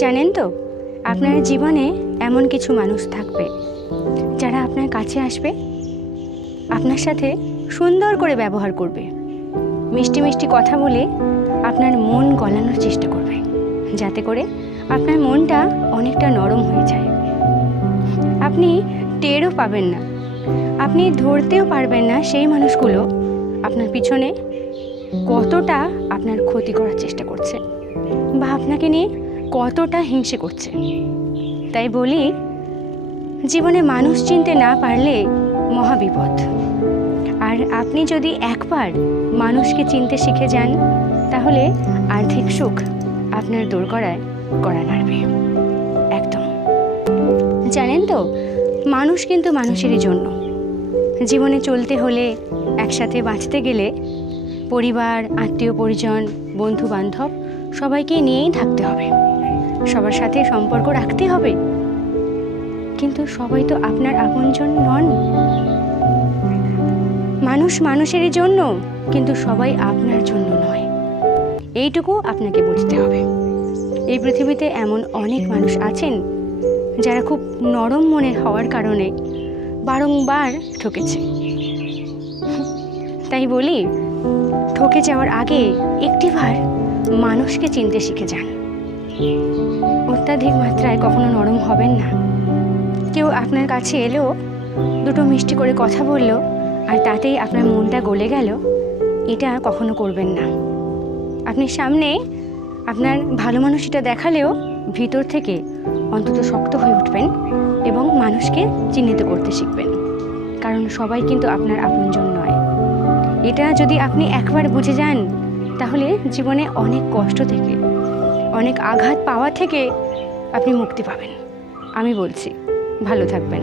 জানেন তো? আপনার জীবনে এমন কিছু মানুষ থাকবে, যারা আপনার কাছে আসবে, আপনার সাথে সুন্দর করে ব্যবহার করবে। মিষ্টি মিষ্টি কথা বলে আপনার মন গলানোর চেষ্টা করবে, যাতে করে আপনার মনটা অনেকটা নরম হয়ে যায়। আপনি টেরও পাবেন না, আপনি ধরতেও পারবেন না সেই মানুষগুলো আপনার পিছনে কতটা আপনার ক্ষতি করার চেষ্টা করছে, বা আপনাকে নিয়ে কতটা হিংসে করছে। তাই বলি, জীবনে মানুষ চিনতে না পারলে মহাবিপদ। আর আপনি যদি একবার মানুষকে চিনতে শিখে যান, তাহলে আর্থিক সুখ আপনার দূর করায় করা নাড়বে। একদম। জানেন তো, মানুষ কিন্তু মানুষেরই জন্য। জীবনে চলতে হলে একসাথে বাঁচতে গেলে পরিবার আত্মীয় পরিজন বন্ধু বান্ধব সবাইকে নিয়েই থাকতে হবে। সবার সাথে সম্পর্ক রাখতে হবে। কিন্তু সবাই তো আপনার আপনজন নন। মানুষ মানুষেরই জন্য, কিন্তু সবাই আপনার জন্য নয়। এইটুকু আপনাকে বুঝতে হবে। এই পৃথিবীতে এমন অনেক মানুষ আছেন, যারা খুব নরম মনের হওয়ার কারণে বারংবার ঠকেছে। তাই বলি, ঠকে যাওয়ার আগে একটিবার মানুষকে চিনতে শিখে যান। অত্যাধিক মাত্রায় কখনো নরম হবেন না। কেউ আপনার কাছে এলেও দুটো মিষ্টি করে কথা বলল, আর তাতেই আপনার মনটা গলে গেল। এটা কখনো করবেন না। আপনি সামনে আপনার ভালো মানুষটা দেখালেও ভিতর থেকে অন্তত শক্ত হয়ে উঠবেন এবং মানুষকে চিহ্নিত করতে শিখবেন। কারণ সবাই কিন্তু আপনার আপনজন নয়। এটা যদি আপনি একবার বুঝে যান, তাহলে জীবনে অনেক কষ্ট থেকে অনেক আঘাত পাওয়া থেকে আপনি মুক্তি পাবেন। আমি বলছি ভালো থাকবেন।